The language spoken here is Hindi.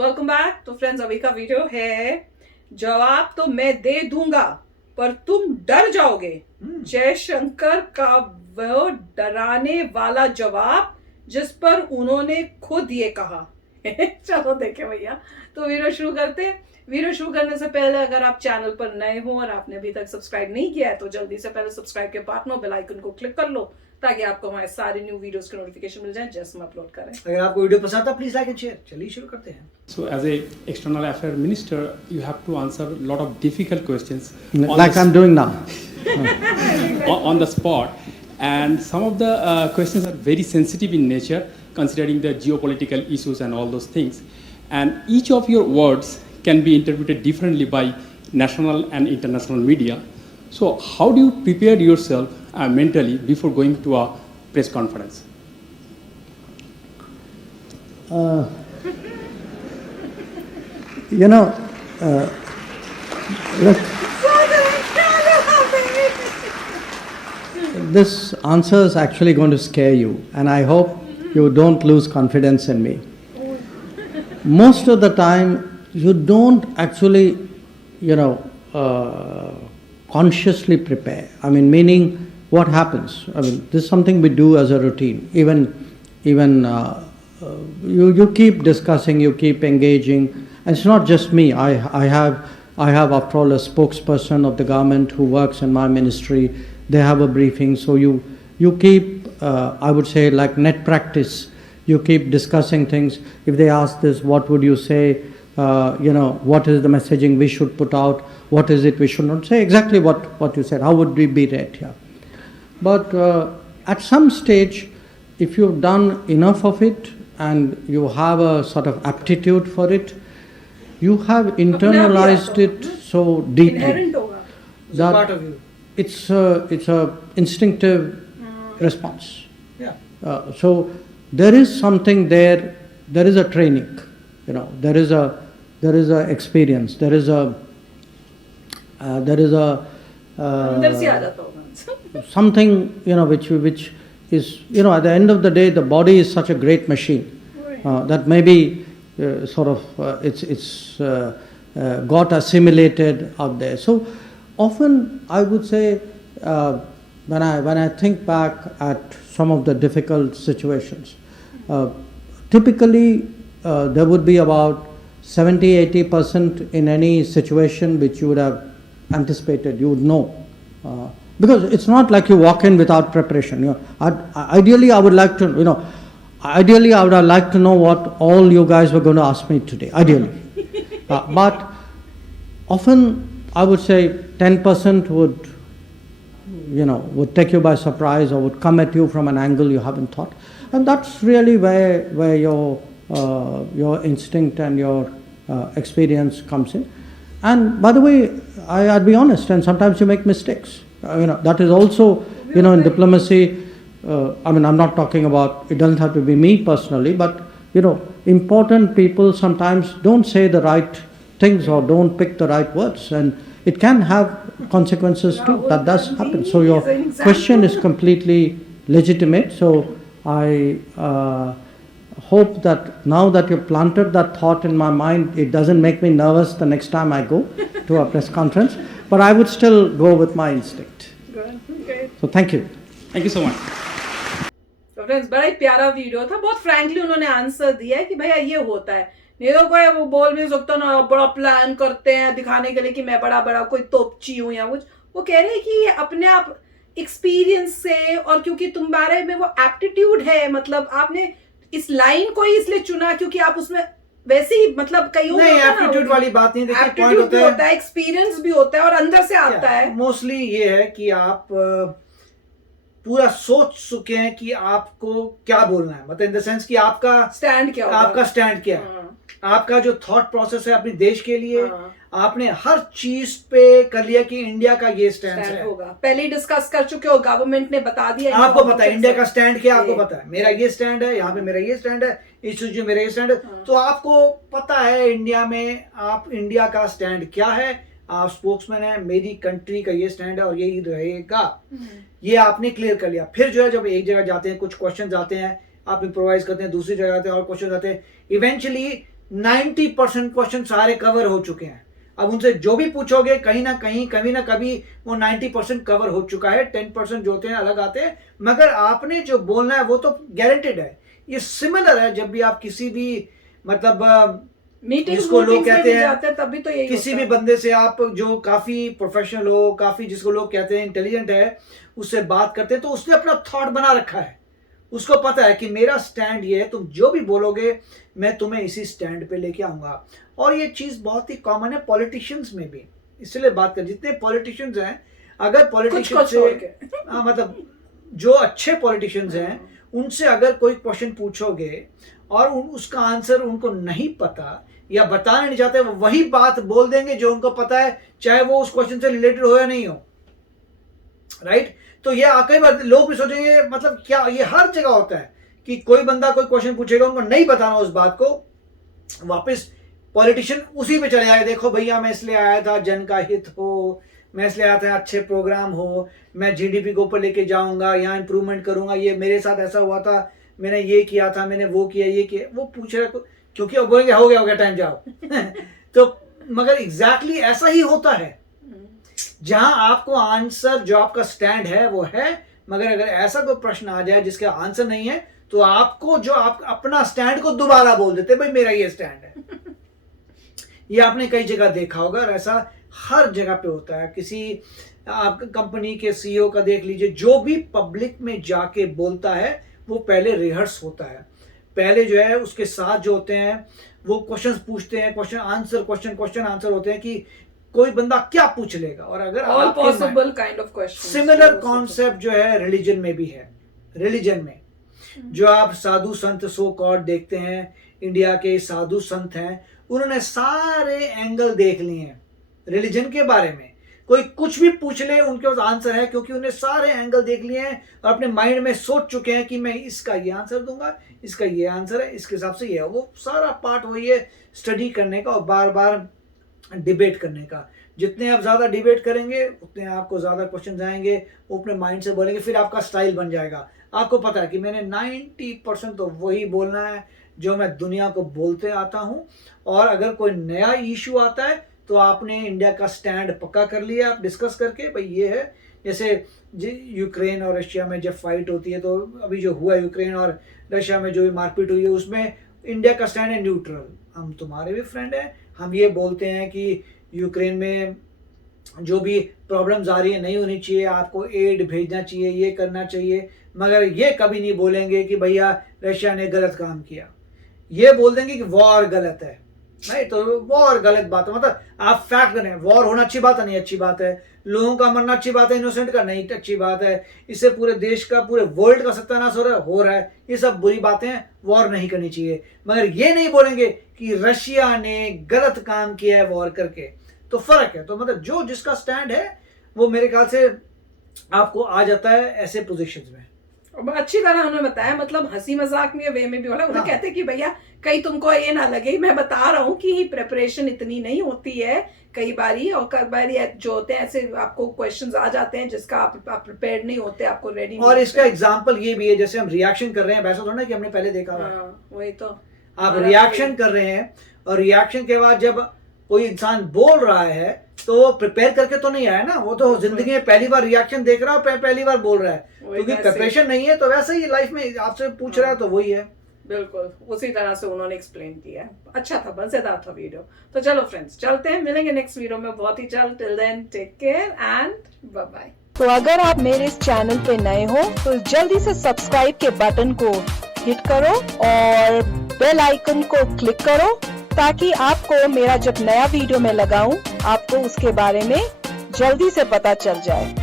Welcome back. तो फ्रेंड्स, अभी का वीडियो है जवाब तो मैं दे दूंगा पर तुम डर जाओगे। जयशंकर का वो डराने वाला जवाब जिस पर उन्होंने खुद ये कहा। चलो देखे भैया, तो वीडियो शुरू करते हैं। वीडियो शुरू करने से पहले अगर आप चैनल पर नए हो और आपने अभी तक सब्सक्राइब नहीं किया है तो जल्दी से पहले सब्सक्राइब के बाद में बेल आइकन को क्लिक कर लो ताकि आपको हमारे सारे न्यू वीडियोस के नोटिफिकेशन मिल जाए जैसे हम अपलोड करें। अगर आपको वीडियो पसंद आता प्लीज लाइक एंड शेयर। चलिए शुरू करते हैं। So, as a external affair minister, you have to answer a lot of difficult questions, like I'm doing now. on the spot, and some of the questions are very sensitive in nature, considering the geopolitical issues and all those things. And each of your words can be interpreted differently by national and international media. So, how do you prepare yourself mentally before going to a press conference? You know, look, this answer is actually going to scare you, and I hope you don't lose confidence in me. Most of the time, you don't actually, consciously prepare. I mean, meaning what happens? I mean, this is something we do as a routine. Even you keep discussing, you keep engaging. And it's not just me. I have after all a spokesperson of the government who works in my ministry. They have a briefing, so you keep I would say like net practice. You keep discussing things. If they ask this, what would you say? What is the messaging we should put out? What is it we should not say? Exactly what you said. How would we be read here? But at some stage, if you've done enough of it and you have a sort of aptitude for it, you have internalized it so deeply that part of you. it's a instinctive response. Yeah. So there is something there. There is a training. There is a experience. There is a अंदर से आ जाता होगा। something which is at the end of the day the body is such a great machine that maybe it's got assimilated out there. So often I would say when I think back at some of the difficult situations, typically there would be about 70-80% in any situation which you would have anticipated, you would know. Because it's not like you walk in without preparation. Ideally, I would like to, ideally I would have liked to know what all you guys were going to ask me today. Ideally, but often I would say 10% would take you by surprise or would come at you from an angle you haven't thought, and that's really where your instinct and your experience comes in. And by the way, I'd be honest, and sometimes you make mistakes. That is also, in diplomacy, I'm not talking about, it doesn't have to be me personally, but, important people sometimes don't say the right things or don't pick the right words, and it can have consequences too. That does happen. So your question is completely legitimate. So I hope that now that you've planted that thought in my mind, it doesn't make me nervous the next time I go to a press conference, but I would still go with my instinct. Good. So thank you. Thank you so much. तो फ्रेंड्स, बड़ा ही प्यारा वीडियो था। बहुत फ्रैंकली उन्होंने आंसर दिया है कि भैया ये होता है। नहीं तो कोई वो बोल भी सकता ना, बड़ा प्लान करते हैं दिखाने के लिए कि मैं बड़ा कोई तोपची हूँ या कुछ। वो कह रहे हैं कि ये अपने आप एक्सपीरियंस से, और क्योंकि तुम्हारे में वो एप्टीट्यूड है, मतलब आपने इस लाइन को ही इसलिए चुना क्योंकि आप उसमें वैसे ही, मतलब कई नहीं, एप्टीट्यूड वाली बात नहीं। देखिए, पॉइंट होता है, एक्सपीरियंस भी होता है और अंदर से आता है। मोस्टली ये है कि आप पूरा सोच चुके हैं कि आपको क्या बोलना है, मतलब इन द सेंस कि आपका स्टैंड क्या है, आपका जो थॉट प्रोसेस है अपने देश के लिए। आपने हर चीज पे कर लिया कि इंडिया का ये स्टैंड होगा। पहले ही डिस्कस कर चुके हो, गवर्नमेंट ने बता दिया, आपको पता है इंडिया का स्टैंड क्या, आपको पता है मेरा ये स्टैंड है, यहाँ पे मेरा ये स्टैंड है, इस इशू मेरा ये स्टैंड है। तो आपको पता है इंडिया में आप इंडिया का स्टैंड क्या है, आप स्पोक्समैन है, मेरी कंट्री का ये स्टैंड है और यही रहेगा। ये आपने क्लियर कर लिया। फिर जो है जब एक जगह जाते हैं, कुछ क्वेश्चन आते हैं, आप इम्प्रोवाइज करते हैं, दूसरी जगह जाते हैं और क्वेश्चन आते हैं, इवेंचुअली 90% क्वेश्चन सारे कवर हो चुके हैं। अब उनसे जो भी पूछोगे कहीं ना कहीं कभी ना कभी वो 90% कवर हो चुका है, 10% जो होते हैं अलग आते हैं, मगर आपने जो बोलना है वो तो गारंटेड है। ये सिमिलर है जब भी आप किसी भी मतलब जिसको लोग कहते हैं तभी तो यही किसी भी बंदे से आप जो काफी प्रोफेशनल हो, काफी जिसको लोग कहते हैं इंटेलिजेंट है, उससे बात करते हैं तो उसने अपना थॉट बना रखा है, उसको पता है कि मेरा स्टैंड ये है, तुम जो भी बोलोगे मैं तुम्हें इसी स्टैंड पे लेके आऊंगा। और ये चीज बहुत ही कॉमन है पॉलिटिशियंस में भी, इसलिए बात कर जितने पॉलिटिशियंस हैं, अगर पॉलिटिशियंस से मतलब जो अच्छे पॉलिटिशियंस हैं उनसे अगर कोई क्वेश्चन पूछोगे और उसका आंसर उनको नहीं पता या बताना नहीं चाहते, वो वही बात बोल देंगे जो उनको पता है, चाहे वो उस क्वेश्चन से रिलेटेड हो या नहीं हो, राइट। तो ये कई बार लोग भी सोचेंगे मतलब क्या ये हर जगह होता है कि कोई बंदा कोई क्वेश्चन पूछेगा, उनको नहीं बताना उस बात को, वापस पॉलिटिशियन उसी पे चले आए, देखो भैया मैं इसलिए आया था जन का हित हो, मैं इसलिए आया था अच्छे प्रोग्राम हो, मैं जीडीपी को ऊपर लेके जाऊंगा, यहाँ इंप्रूवमेंट करूंगा, ये मेरे साथ ऐसा हुआ था, मैंने ये किया था, मैंने वो किया, ये किया, वो पूछ रहे क्योंकि अब बोलेंगे हो गया टाइम जाओ तो मगर एग्जैक्टली ऐसा ही होता है, जहां आपको आंसर जो आपका स्टैंड है वो है, मगर अगर ऐसा कोई प्रश्न आ जाए जिसका आंसर नहीं है तो आपको जो आप अपना स्टैंड को दोबारा बोल देते भाई मेरा ये स्टैंड है ये आपने कई जगह देखा होगा और ऐसा हर जगह पे होता है। किसी आप कंपनी के सीईओ का देख लीजिए, जो भी पब्लिक में जाके बोलता है वो पहले रिहर्स होता है, पहले जो है उसके साथ जो होते हैं वो क्वेश्चंस पूछते हैं, क्वेश्चन आंसर होते हैं कि कोई बंदा क्या पूछ लेगा। और अगर all possible kind of question, similar concept जो है रिलीजन में भी है। रिलीजन में जो आप साधु संत सो कॉल्ड देखते हैं, इंडिया के साधु संत हैं, उन्होंने सारे एंगल देख लिए हैं रिलीजन के बारे में, कोई कुछ भी पूछ ले उनके पास आंसर है, क्योंकि उन्हें सारे एंगल देख लिए हैं और अपने माइंड में सोच चुके हैं कि मैं इसका ये आंसर दूंगा, इसका ये आंसर है, इसके हिसाब से ये है। वो सारा पार्ट वही है स्टडी करने का और बार बार डिबेट करने का। जितने आप ज़्यादा डिबेट करेंगे उतने आपको ज़्यादा क्वेश्चन आएंगे, वो अपने माइंड से बोलेंगे, फिर आपका स्टाइल बन जाएगा। आपको पता है कि मैंने 90% तो वही बोलना है जो मैं दुनिया को बोलते आता हूँ, और अगर कोई नया इशू आता है तो आपने इंडिया का स्टैंड पक्का कर लिया आप डिस्कस करके, भाई ये है। जैसे यूक्रेन और रशिया में जब फाइट होती है, तो अभी जो हुआ यूक्रेन और रशिया में जो भी मारपीट हुई है, उसमें इंडिया का स्टैंड है न्यूट्रल, हम तुम्हारे भी फ्रेंड हैं, हम ये बोलते हैं कि यूक्रेन में जो भी प्रॉब्लम्स आ रही है नहीं होनी चाहिए, आपको एड भेजना चाहिए, ये करना चाहिए, मगर ये कभी नहीं बोलेंगे कि भैया रशिया ने गलत काम किया। ये बोल देंगे कि वॉर गलत है, नहीं तो वॉर गलत बात है, मतलब आप फैक्ट करें वॉर होना अच्छी बात है, नहीं अच्छी बात है, लोगों का मरना अच्छी बात है, इनोसेंट का नहीं अच्छी बात है, इससे पूरे देश का पूरे वर्ल्ड का सत्यानाश हो रहा है, ये सब बुरी बातें हैं, वॉर नहीं करनी चाहिए। मगर ये नहीं बोलेंगे कि रशिया ने गलत काम किया है वॉर करके, तो फर्क है। तो मतलब जो जिसका स्टैंड है वो मेरे ख्याल से आपको आ जाता है ऐसे पोजीशंस में। अच्छी तरह उन्होंने बताया, मतलब हंसी मजाक में वे में भी बोला, उन्हें कहते कि भैया कहीं तुमको ये ना लगे, मैं बता रहा हूँ कि प्रिपरेशन इतनी नहीं होती है कई बारी, और कई बारी जो होते हैं ऐसे आपको क्वेश्चंस आ जाते हैं जिसका आप प्रिपेयर्ड नहीं होते, आपको रेडी नहीं। और इसका एग्जांपल ये भी है, जैसे हम रिएक्शन कर रहे हैं, वैसा थोड़ा कि हमने पहले देखा हुआ, वही तो आप रिएक्शन कर रहे हैं और रिएक्शन के बाद जब कोई इंसान बोल रहा है तो वो प्रिपेयर करके तो नहीं आया ना, वो तो जिंदगी में पहली बार रिएक्शन देख रहा है, पहली बार बोल रहा है, क्योंकि प्रिपरेशन नहीं है। तो वैसे ही लाइफ में आपसे पूछ रहा है तो वही है, बिल्कुल उसी तरह से उन्होंने एक्सप्लेन किया। अच्छा था, मजेदार था वीडियो। तो चलो फ्रेंड्स चलते हैं, मिलेंगे नेक्स्ट वीडियो में बहुत ही जल्द। Till then take care and bye bye. तो अगर आप मेरे इस चैनल पे नए हो तो जल्दी से सब्सक्राइब के बटन को हिट करो और बेल आइकन को क्लिक करो, ताकि आपको मेरा जब नया वीडियो मैं लगाऊं आपको उसके बारे में जल्दी से पता चल जाए।